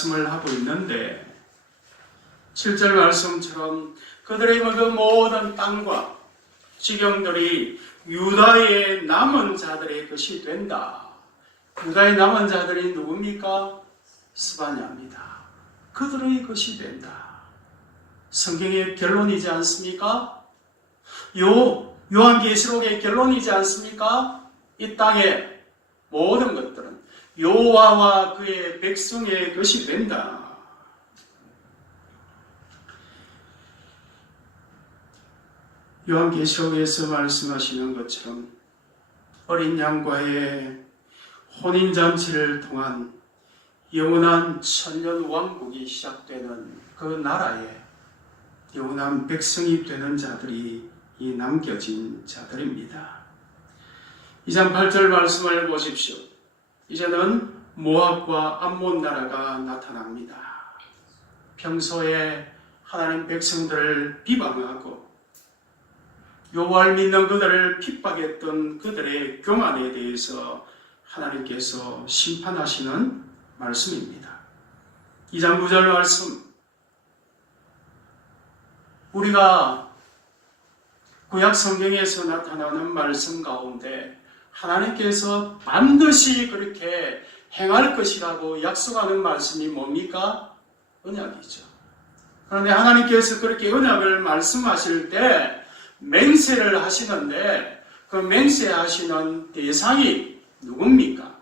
말씀을 하고 있는데 7절 말씀처럼 그들의 그 모든 땅과 지경들이 유다의 남은 자들의 것이 된다. 유다의 남은 자들이 누굽니까? 스바냐입니다. 그들의 것이 된다. 성경의 결론이지 않습니까? 요한계시록의 결론이지 않습니까? 이 땅의 모든 것들은 여호와와 그의 백성의 것이 된다. 요한계시록에서 말씀하시는 것처럼 어린 양과의 혼인잔치를 통한 영원한 천년 왕국이 시작되는 그 나라에 영원한 백성이 되는 자들이 이 남겨진 자들입니다. 2장 8절 말씀을 보십시오. 이제는 모압과 암몬 나라가 나타납니다. 평소에 하나님 백성들을 비방하고 여호와를 믿는 그들을 핍박했던 그들의 교만에 대해서 하나님께서 심판하시는 말씀입니다. 2장 9절 말씀, 우리가 구약 성경에서 나타나는 말씀 가운데 하나님께서 반드시 그렇게 행할 것이라고 약속하는 말씀이 뭡니까? 언약이죠. 그런데 하나님께서 그렇게 언약을 말씀하실 때 맹세를 하시는데 그 맹세하시는 대상이 누굽니까?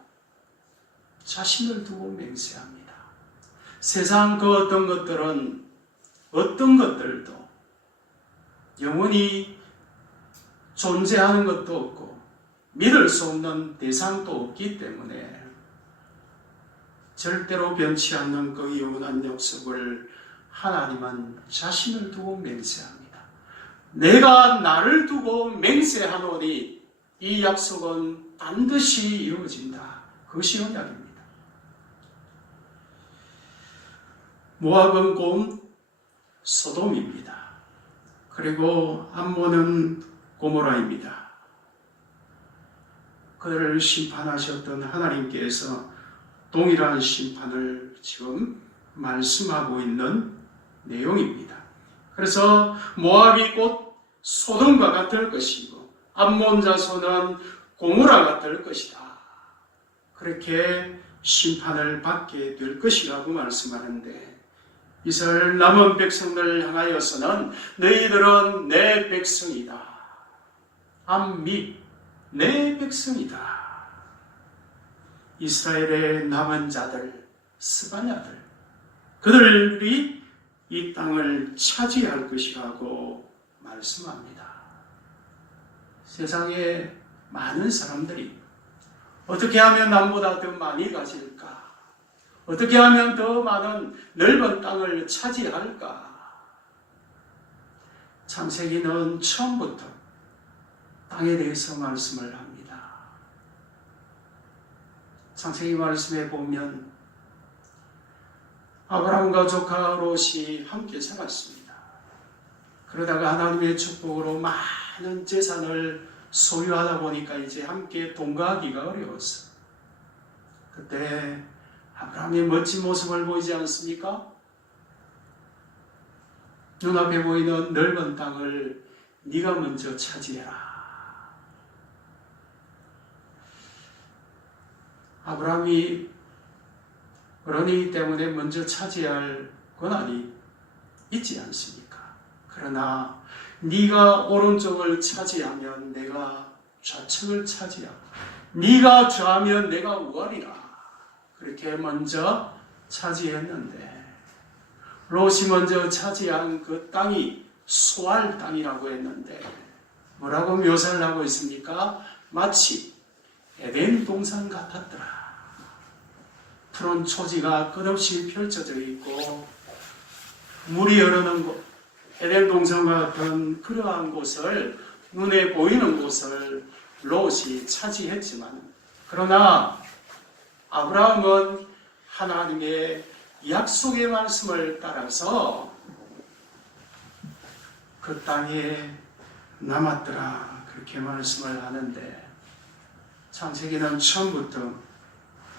자신을 두고 맹세합니다. 세상 그 어떤 것들도 영원히 존재하는 것도 없고 믿을 수 없는 대상도 없기 때문에 절대로 변치 않는 그 영원한 약속을 하나님은 자신을 두고 맹세합니다. 내가 나를 두고 맹세하노니 이 약속은 반드시 이루어진다. 그것이 언약입니다. 모압은 곧 소돔입니다. 그리고 암몬은 고모라입니다. 그들을 심판하셨던 하나님께서 동일한 심판을 지금 말씀하고 있는 내용입니다. 그래서 모압이 곧 소돔과 같을 것이고 암몬 자손은 고모라 같을 것이다. 그렇게 심판을 받게 될 것이라고 말씀하는데 이스라엘 남은 백성들을 향하여서는 너희들은 내 백성이다. 암밋 내 백성이다. 이스라엘의 남은 자들, 스바냐들, 그들이 이 땅을 차지할 것이라고 말씀합니다. 세상에 많은 사람들이 어떻게 하면 남보다 더 많이 가질까? 어떻게 하면 더 많은 넓은 땅을 차지할까? 창세기는 처음부터 땅에 대해서 말씀을 합니다. 창세기 말씀에 보면 아브라함과 조카 롯이 함께 살았습니다. 그러다가 하나님의 축복으로 많은 재산을 소유하다 보니까 이제 함께 동거하기가 어려웠어요. 그때 아브라함의 멋진 모습을 보이지 않습니까? 눈앞에 보이는 넓은 땅을 네가 먼저 차지해라. 아브라함이 어른이기 때문에 먼저 차지할 권한이 있지 않습니까? 그러나 네가 오른쪽을 차지하면 내가 좌측을 차지하고 네가 좌하면 내가 우하리라. 그렇게 먼저 차지했는데 롯이 먼저 차지한 그 땅이 소알 땅이라고 했는데 뭐라고 묘사를 하고 있습니까? 마치 에덴 동산 같았더라. 푸른 초지가 끝없이 펼쳐져 있고 물이 흐르는 곳, 에덴 동산과 같은 그러한 곳을 눈에 보이는 곳을 롯이 차지했지만 그러나 아브라함은 하나님의 약속의 말씀을 따라서 그 땅에 남았더라. 그렇게 말씀을 하는데 창세기는 처음부터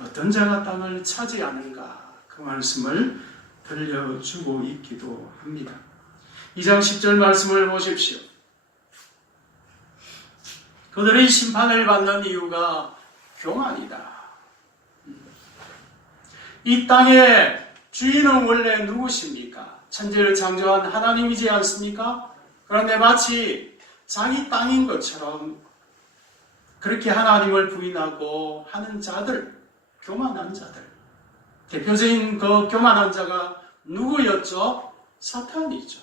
어떤 자가 땅을 차지하는가 그 그 말씀을 들려주고 있기도 합니다. 2장 10절 말씀을 보십시오. 그들의 심판을 받는 이유가 교만이다. 이 땅의 주인은 원래 누구십니까? 천지를 창조한 하나님이지 않습니까? 그런데 마치 자기 땅인 것처럼 그렇게 하나님을 부인하고 하는 자들, 교만한 자들. 대표적인 그 교만한 자가 누구였죠? 사탄이죠.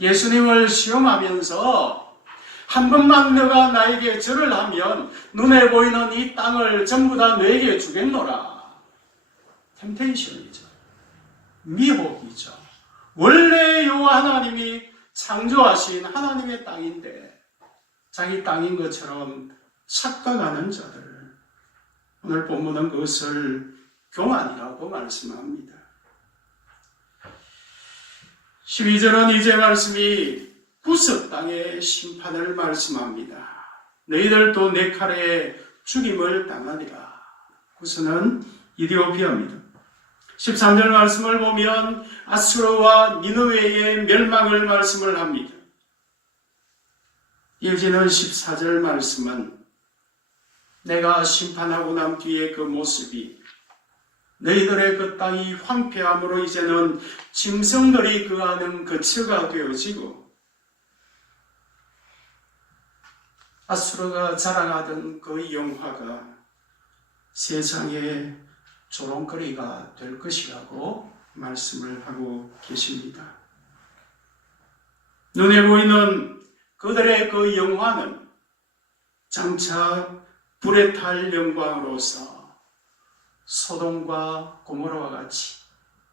예수님을 시험하면서 한 번만 너가 나에게 절을 하면 눈에 보이는 이 땅을 전부 다 너에게 주겠노라. 템테이션이죠. 미혹이죠. 원래 여호와 하나님이 창조하신 하나님의 땅인데 자기 땅인 것처럼 착각하는 자들. 오늘 본문은 그것을 교만이라고 말씀합니다. 12절은 이제 말씀이 구스 땅의 심판을 말씀합니다. 너희들도 내 칼에 죽임을 당하리라. 구스는 이디오피아입니다. 13절 말씀을 보면 아수르와 니느웨의 멸망을 말씀을 합니다. 이어지는 14절 말씀은 내가 심판하고 난 뒤에 그 모습이 너희들의 그 땅이 황폐함으로 이제는 짐승들이 거하는 거처가 되어지고 아수르가 자랑하던 그 영화가 세상의 조롱거리가 될 것이라고 말씀을 하고 계십니다. 눈에 보이는 그들의 그 영화는 장차 불에 탈 영광으로서 소돔과 고모라와 같이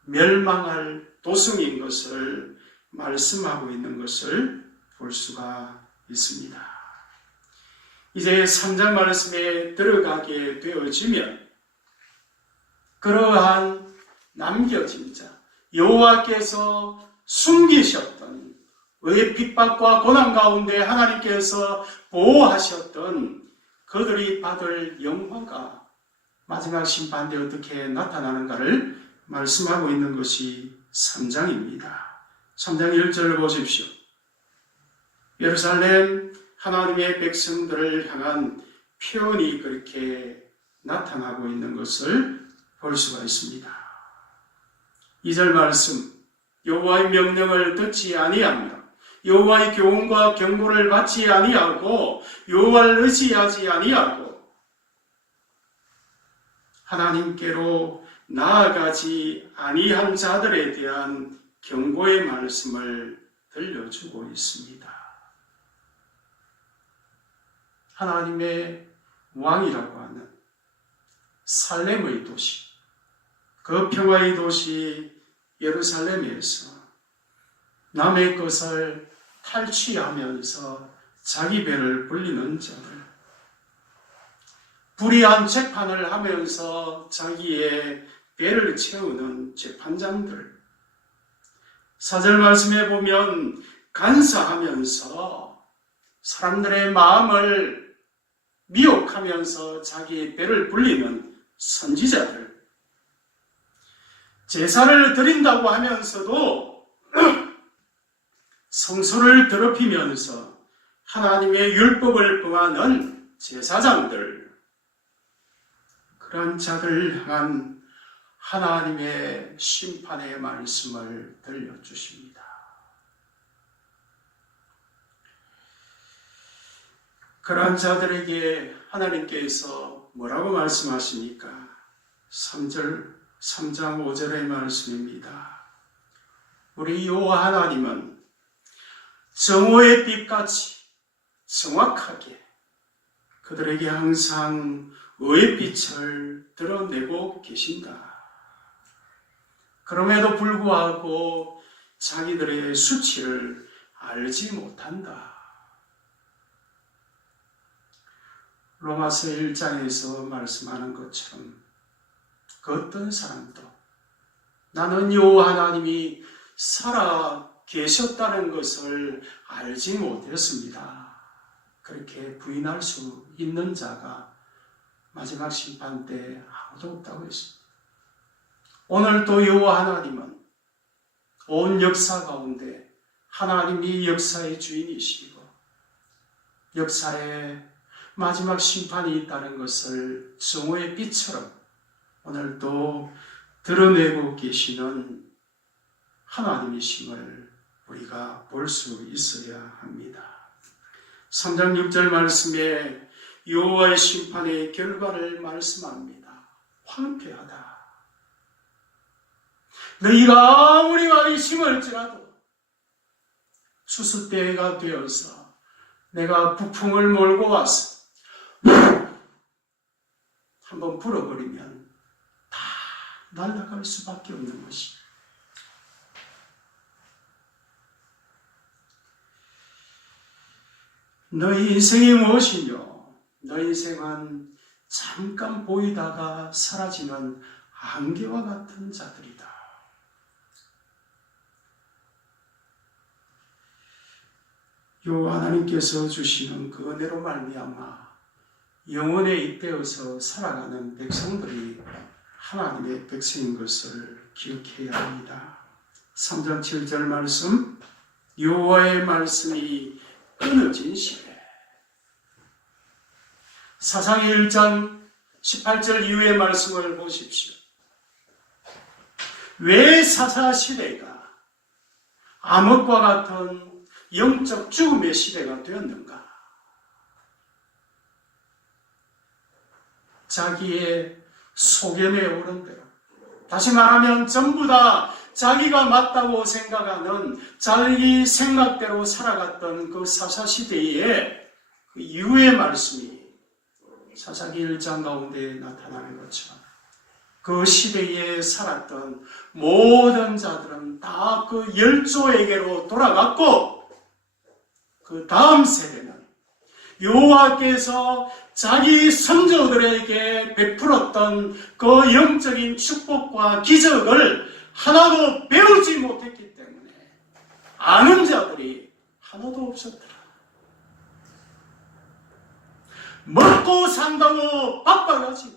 멸망할 도성인 것을 말씀하고 있는 것을 볼 수가 있습니다. 이제 3장 말씀에 들어가게 되어지면 그러한 남겨진 자, 여호와께서 숨기셨던 의의 핍박과 고난 가운데 하나님께서 보호하셨던 그들이 받을 영화가 마지막 심판 때 어떻게 나타나는가를 말씀하고 있는 것이 3장입니다. 3장 1절을 보십시오. 예루살렘 하나님의 백성들을 향한 표현이 그렇게 나타나고 있는 것을 볼 수가 있습니다. 2절 말씀, 여호와의 명령을 듣지 아니하며 여호와의 교훈과 경고를 받지 아니하고 여호와를 의지하지 아니하고 하나님께로 나아가지 아니한 자들에 대한 경고의 말씀을 들려주고 있습니다. 하나님의 왕이라고 하는 살렘의 도시, 그 평화의 도시 예루살렘에서 남의 것을 탈취하면서 자기 배를 불리는 자들, 불의한 재판을 하면서 자기의 배를 채우는 재판장들, 4절 말씀에 보면 간사하면서 사람들의 마음을 미혹하면서 자기의 배를 불리는 선지자들, 제사를 드린다고 하면서도 성소를 더럽히면서 하나님의 율법을 범하는 제사장들, 그런 자들을 향한 하나님의 심판의 말씀을 들려주십니다. 그러한 자들에게 하나님께서 뭐라고 말씀하십니까? 3장 5절의 말씀입니다. 우리 여호와 하나님은 정오의 빛같이 정확하게 그들에게 항상 의의 빛을 드러내고 계신다. 그럼에도 불구하고 자기들의 수치를 알지 못한다. 로마서 1장에서 말씀하는 것처럼 그 어떤 사람도 나는 여호와 하나님이 살아 계셨다는 것을 알지 못했습니다. 그렇게 부인할 수 있는 자가 마지막 심판 때 아무도 없다고 했습니다. 오늘 또 여호와 하나님은 온 역사 가운데 하나님이 역사의 주인이시고 역사에 마지막 심판이 있다는 것을 정오의 빛처럼 오늘도 드러내고 계시는 하나님이심을 우리가 볼 수 있어야 합니다. 3장 6절 말씀에 여호와의 심판의 결과를 말씀합니다. 황폐하다. 너희가 아무리 많이 심을지라도 추수때가 되어서 내가 북풍을 몰고 와서 한번 불어버리면 다 날아갈 수밖에 없는 것입니다. 너희 인생이 무엇이며 너희 인생은 잠깐 보이다가 사라지는 안개와 같은 자들이다. 여호와 하나님께서 주시는 그 은혜로 말미암아 영원에 잇대어서 살아가는 백성들이 하나님의 백성인 것을 기억해야 합니다. 3장 7절 말씀, 여호와의 말씀이 끊어진 시대. 사사기 1장 18절 이후의 말씀을 보십시오. 왜 사사 시대가 암흑과 같은 영적 죽음의 시대가 되었는가? 자기의 소견에 오른 대로, 다시 말하면 전부 다 자기가 맞다고 생각하는 자기 생각대로 살아갔던 그 사사시대의 그 이후의 말씀이 사사기 1장 가운데 나타나는 것처럼 그 시대에 살았던 모든 자들은 다 그 열조에게로 돌아갔고 그 다음 세대는 여호와께서 자기 선조들에게 베풀었던 그 영적인 축복과 기적을 하나도 배우지 못했기 때문에 아는 자들이 하나도 없었더라. 먹고 산다고 바빠가지고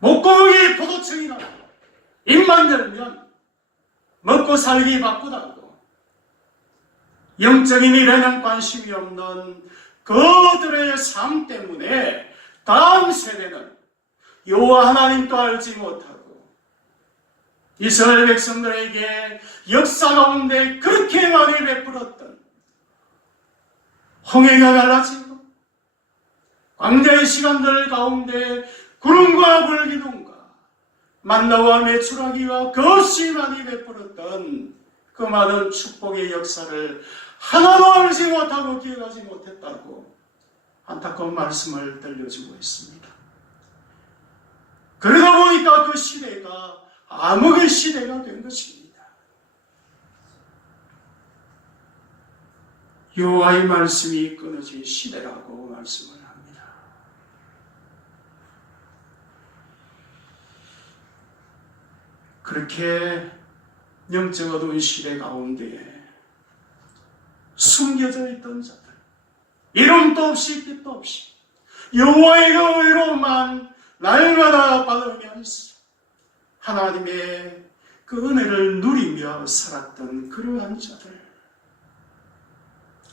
목구멍이 포도청이라고 입만 열면 먹고 살기 바쁘다고 영적인 일에는 관심이 없는 그들의 삶 때문에 다음 세대는 여호와 하나님도 알지 못하고 이스라엘 백성들에게 역사 가운데 그렇게 많이 베풀었던 홍해가 갈라지고 광야의 시간들 가운데 구름과 불기둥과 만나와 메추라기와 그것이 많이 베풀었던 그 많은 축복의 역사를 하나도 알지 못하고 기억하지 못했다고 안타까운 말씀을 들려주고 있습니다. 그러다 보니까 그 시대가 암흑의 시대가 된 것입니다. 여호와의 말씀이 끊어진 시대라고 말씀을 합니다. 그렇게 영적 어두운 시대 가운데 숨겨져 있던 자들, 이름도 없이 뜻도 없이 여호와의 그 의로만 날마다 받으면서 하나님의 그 은혜를 누리며 살았던 그러한 자들,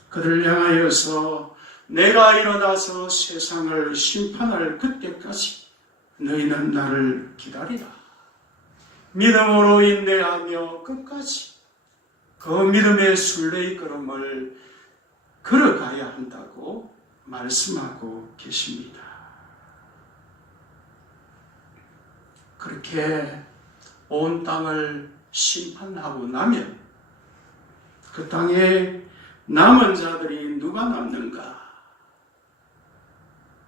그들을 향하여서 내가 일어나서 세상을 심판할 그때까지 너희는 나를 기다리라. 믿음으로 인내하며 끝까지 그 믿음의 순례의 걸음을 걸어가야 한다고 말씀하고 계십니다. 그렇게 온 땅을 심판하고 나면 그 땅에 남은 자들이 누가 남는가?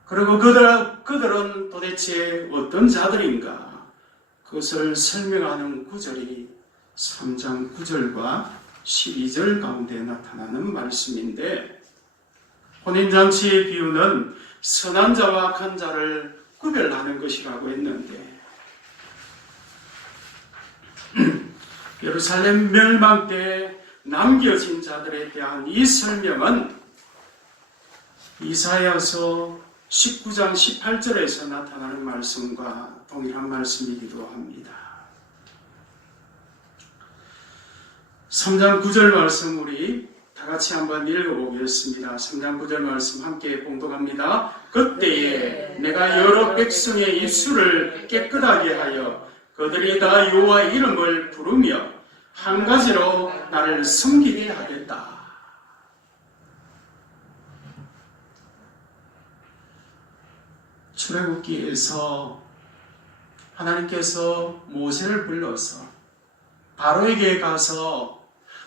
그리고 그들은 도대체 어떤 자들인가? 그것을 설명하는 구절이 3장 9절과 12절 가운데 나타나는 말씀인데, 혼인잔치의 비유는 선한 자와 악한 자를 구별하는 것이라고 했는데, 예루살렘 멸망 때 남겨진 자들에 대한 이 설명은 이사야서 19장 18절에서 나타나는 말씀과 동일한 말씀이기도 합니다. 3장 9절 말씀 우리 다 같이 한번 읽어보겠습니다. 3장 9절 말씀 함께 봉독합니다. 그때에 내가 여러 백성의 입술을 깨끗하게 하여 그들이 다 여호와 이름을 부르며 한 가지로 나를 섬기게 하겠다. 출애굽기에서 하나님께서 모세를 불러서 바로에게 가서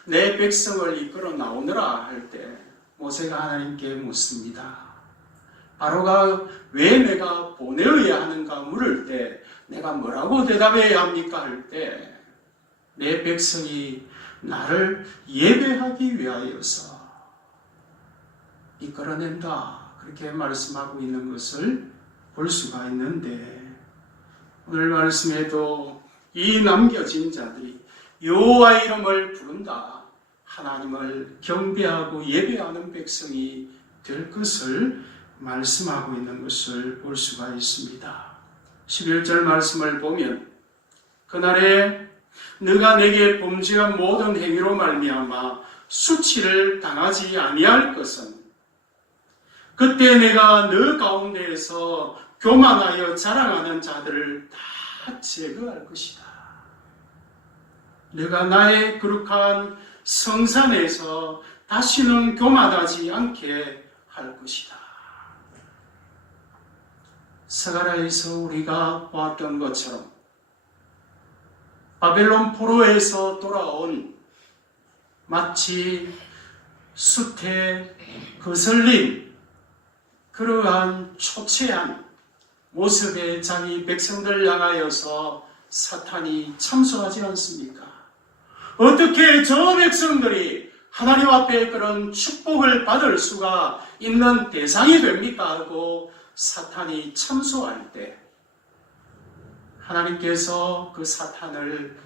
내 백성을 이끌어 나오느라 할 때 모세가 하나님께 묻습니다. 바로가 왜 내가 보내어야 하는가 물을 때 내가 뭐라고 대답해야 합니까 할 때 내 백성이 나를 예배하기 위하여서 이끌어낸다 그렇게 말씀하고 있는 것을 볼 수가 있는데 오늘 말씀에도 이 남겨진 자들이 여호와 이름을 부른다 하나님을 경배하고 예배하는 백성이 될 것을 말씀하고 있는 것을 볼 수가 있습니다. 11절 말씀을 보면 그날에 너가 내게 범죄한 모든 행위로 말미암아 수치를 당하지 아니할 것은 그때 내가 너 가운데에서 교만하여 자랑하는 자들을 다 제거할 것이다. 내가 나의 거룩한 성산에서 다시는 교만하지 않게 할 것이다. 스가랴에서 우리가 보았던 것처럼 바벨론 포로에서 돌아온 마치 숯에 거슬린 그러한 초췌한 모습의 자기 백성들 향하여서 사탄이 참소하지 않습니까? 어떻게 저 백성들이 하나님 앞에 그런 축복을 받을 수가 있는 대상이 됩니까? 하고 사탄이 참소할 때 하나님께서 그 사탄을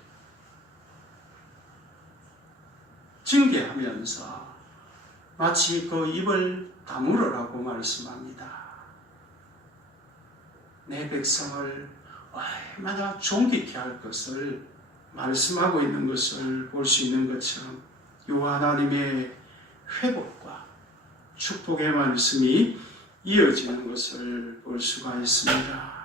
징계하면서 마치 그 입을 다물으라고 말씀합니다. 내 백성을 얼마나 존귀케 할 것을 말씀하고 있는 것을 볼 수 있는 것처럼 여호와 하나님의 회복과 축복의 말씀이 이어지는 것을 볼 수가 있습니다.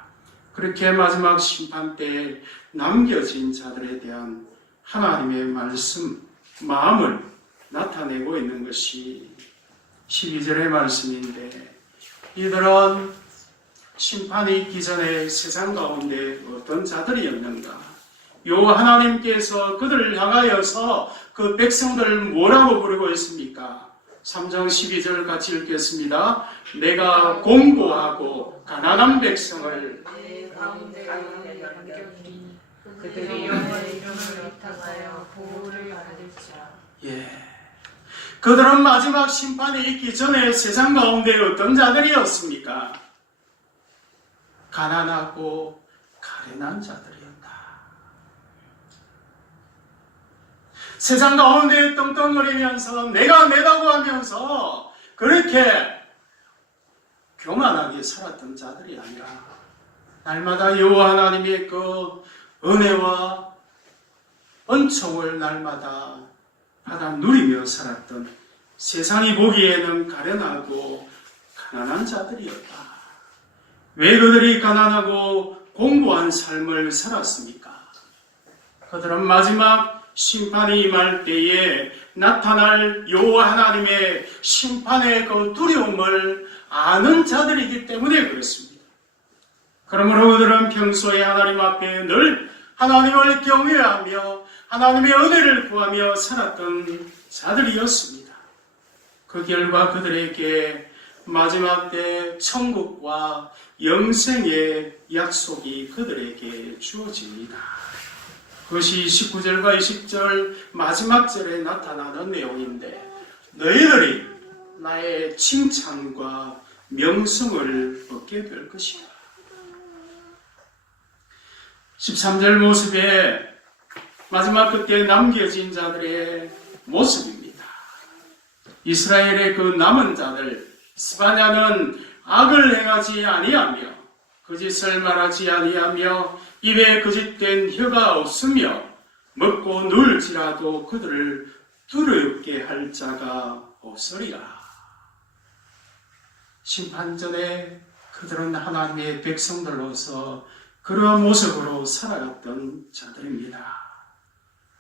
그렇게 마지막 심판 때에 남겨진 자들에 대한 하나님의 말씀, 마음을 나타내고 있는 것이 12절의 말씀인데 이들은 심판이 있기 전에 세상 가운데 어떤 자들이었는가? 여호와 하나님께서 그들을 향하여서 그 백성들을 뭐라고 부르고 있습니까? 3장 12절 같이 읽겠습니다. 내가 공고하고 가난한 백성을 그들이 여호와의 이름을 의탁하여 보호를 받을 자. 그들은 마지막 심판이 있기 전에 세상 가운데 어떤 자들이었습니까? 가난하고 가련한 자들이었다. 세상 가운데 떵떵거리면서 내가 내다고 하면서 그렇게 교만하게 살았던 자들이 아니라 날마다 여호와 하나님의 그 은혜와 은총을 날마다 받아 누리며 살았던 세상이 보기에는 가련하고 가난한 자들이었다. 왜 그들이 가난하고 공고한 삶을 살았습니까? 그들은 마지막 심판이 임할 때에 나타날 여호와 하나님의 심판의 그 두려움을 아는 자들이기 때문에 그렇습니다. 그러므로 그들은 평소에 하나님 앞에 늘 하나님을 경외하며 하나님의 은혜를 구하며 살았던 자들이었습니다. 그 결과 그들에게 마지막 때 천국과 영생의 약속이 그들에게 주어집니다. 그것이 19절과 20절 마지막 절에 나타나는 내용인데 너희들이 나의 칭찬과 명성을 얻게 될 것이다. 13절 모습에 마지막 그때 남겨진 자들의 모습입니다. 이스라엘의 그 남은 자들 스바냐는 악을 행하지 아니하며 거짓을 말하지 아니하며 입에 거짓된 혀가 없으며 먹고 누울지라도 그들을 두렵게 할 자가 없으리라. 심판전에 그들은 하나님의 백성들로서 그러한 모습으로 살아갔던 자들입니다.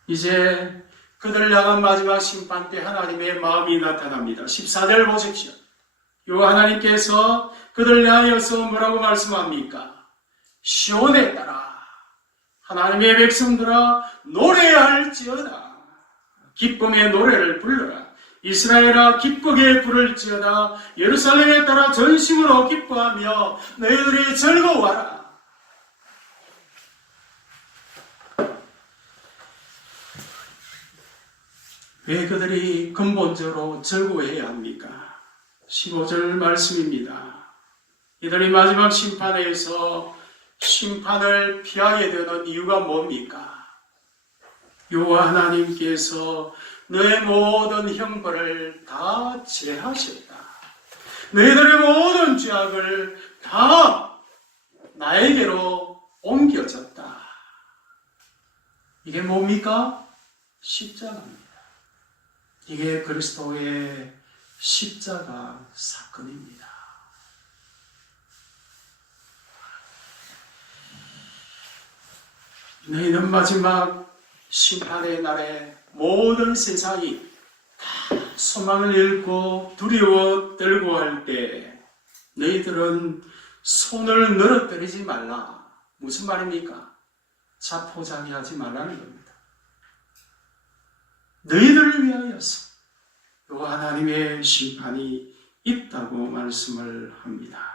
이제 그들을 향한 마지막 심판 때 하나님의 마음이 나타납니다. 14절 보십시오. 요 하나님께서 그들을 향하여서 뭐라고 말씀합니까? 시온에 따라 하나님의 백성들아 노래할지어다. 기쁨의 노래를 불러라. 이스라엘아 기쁘게 부를지어다. 예루살렘에 따라 전심으로 기뻐하며 너희들이 즐거워하라. 왜 그들이 근본적으로 즐거워해야 합니까? 15절 말씀입니다. 이들이 마지막 심판에서 심판을 피하게 되는 이유가 뭡니까? 여호와 하나님께서 너의 모든 형벌을 다 제하셨다. 너희들의 모든 죄악을 다 나에게로 옮겨졌다. 이게 뭡니까? 십자가입니다. 이게 그리스도의 십자가 사건입니다. 너희는 마지막 심판의 날에 모든 세상이 다 소망을 잃고 두려워 떨고 할 때 너희들은 손을 늘어뜨리지 말라. 무슨 말입니까? 자포자기하지 말라는 겁니다. 너희들을 위하여서 또 하나님의 심판이 있다고 말씀을 합니다.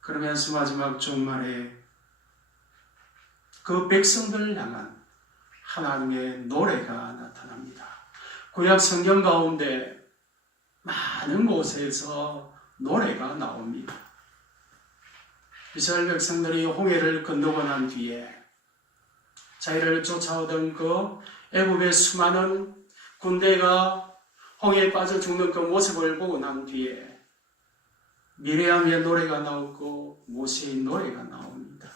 그러면서 마지막 종말에 그 백성들을 향한 하나님의 노래가 나타납니다. 구약 성경 가운데 많은 곳에서 노래가 나옵니다. 이스라엘 백성들이 홍해를 건너고 난 뒤에 자기를 쫓아오던 그 애굽의 수많은 군대가 홍해에 빠져 죽는 그 모습을 보고 난 뒤에 미리암의 노래가 나오고 모세의 노래가 나옵니다.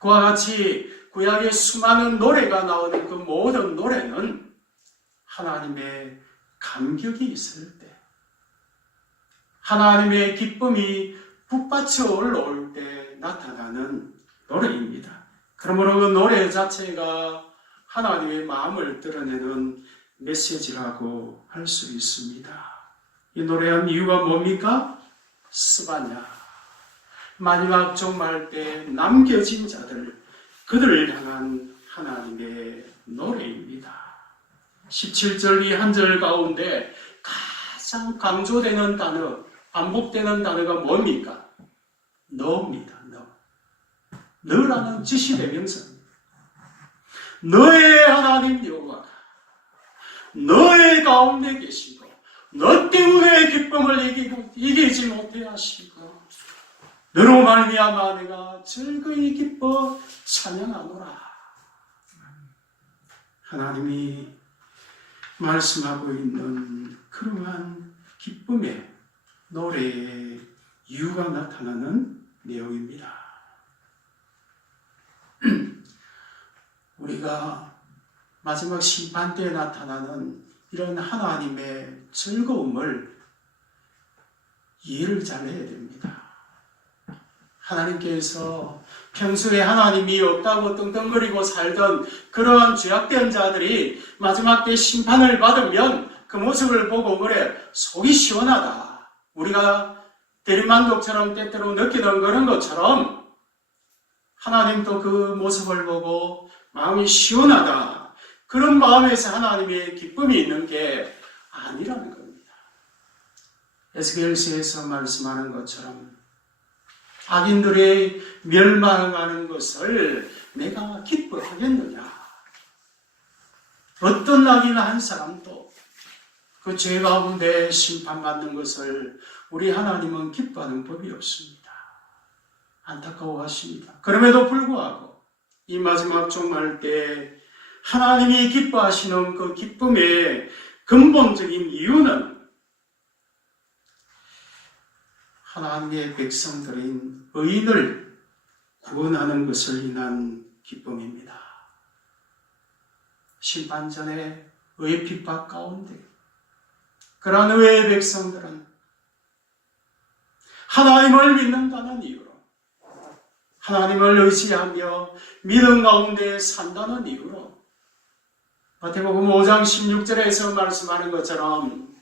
그와 같이 구약의 수많은 노래가 나오는 그 모든 노래는 하나님의 감격이 있을 때, 하나님의 기쁨이 북받쳐 올라올 때 나타나는 노래입니다. 그러므로 그 노래 자체가 하나님의 마음을 드러내는 메시지라고 할 수 있습니다. 이 노래한 이유가 뭡니까? 스바냐, 마지막 종말 때 남겨진 자들, 그들을 향한 하나님의 노래입니다. 17절 이 한 절 가운데 가장 강조되는 단어, 반복되는 단어가 뭡니까? 너입니다. 너라는 지시대명사입니다. 너의 하나님 여호와가 너의 가운데 계시고 너 때문에 기쁨을 이기지 못해 하시고 너로 말미암아 내가 즐거이 기뻐 찬양하노라. 하나님이 말씀하고 있는 그러한 기쁨의 노래의 이유가 나타나는 내용입니다. 우리가 마지막 심판 때에 나타나는 이런 하나님의 즐거움을 이해를 잘 해야 됩니다. 하나님께서 평소에 하나님이 없다고 떵떵거리고 살던 그러한 죄악된 자들이 마지막 때 심판을 받으면 그 모습을 보고 그래 속이 시원하다. 우리가 대리만족처럼 때때로 느끼던 그런 것처럼 하나님도 그 모습을 보고 마음이 시원하다. 그런 마음에서 하나님의 기쁨이 있는 게 아니라는 겁니다. 에스겔서에서 말씀하는 것처럼 악인들의 멸망하는 것을 내가 기뻐하겠느냐. 어떤 악인 한 사람도 그 죄 가운데 심판받는 것을 우리 하나님은 기뻐하는 법이 없습니다. 안타까워하십니다. 그럼에도 불구하고 이 마지막 종말 때 하나님이 기뻐하시는 그 기쁨의 근본적인 이유는 하나님의 백성들인 의인을 구원하는 것을 인한 기쁨입니다. 심판전에 의의 핍박 가운데 그러한 의의 백성들은 하나님을 믿는다는 이유로, 하나님을 의지하며 믿음 가운데 산다는 이유로 마태복음 5장 16절에서 말씀하는 것처럼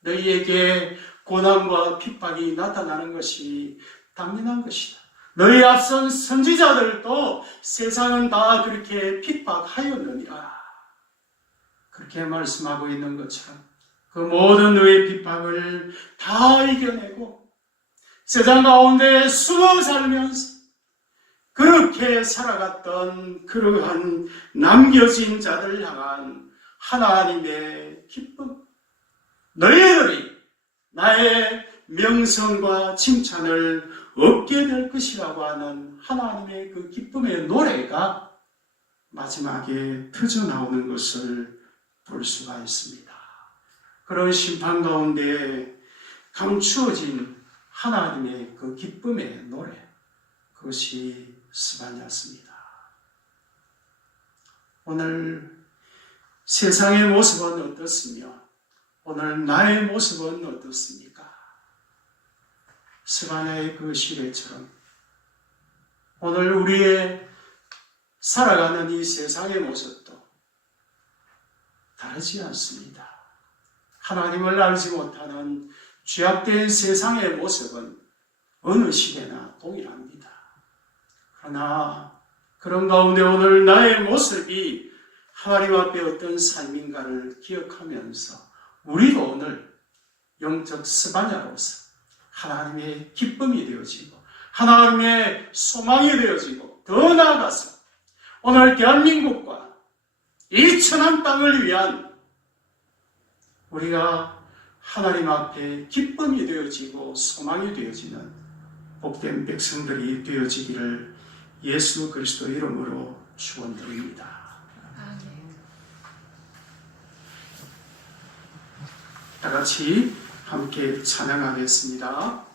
너희에게 고난과 핍박이 나타나는 것이 당연한 것이다. 너희 앞선 선지자들도 세상은 다 그렇게 핍박하였느니라. 그렇게 말씀하고 있는 것처럼 그 모든 너의 핍박을 다 이겨내고 세상 가운데 숨어 살면서 그렇게 살아갔던 그러한 남겨진 자를 향한 하나님의 기쁨, 너희들이 나의 명성과 칭찬을 얻게 될 것이라고 하는 하나님의 그 기쁨의 노래가 마지막에 터져나오는 것을 볼 수가 있습니다. 그런 심판 가운데 감추어진 하나님의 그 기쁨의 노래, 그것이 스바냐였습니다. 오늘 세상의 모습은 어떻으며 오늘 나의 모습은 어떻습니까? 스바냐의 그 시대처럼 오늘 우리의 살아가는 이 세상의 모습도 다르지 않습니다. 하나님을 알지 못하는 죄악된 세상의 모습은 어느 시대나 동일합니다. 그러나 그런 가운데 오늘 나의 모습이 하나님 앞에 어떤 삶인가를 기억하면서 우리도 오늘 영적 스바냐로서 하나님의 기쁨이 되어지고 하나님의 소망이 되어지고 더 나아가서 오늘 대한민국과 이 천한 땅을 위한 우리가 하나님 앞에 기쁨이 되어지고 소망이 되어지는 복된 백성들이 되어지기를 예수 그리스도 이름으로 축원드립니다. 다 같이 함께 찬양하겠습니다.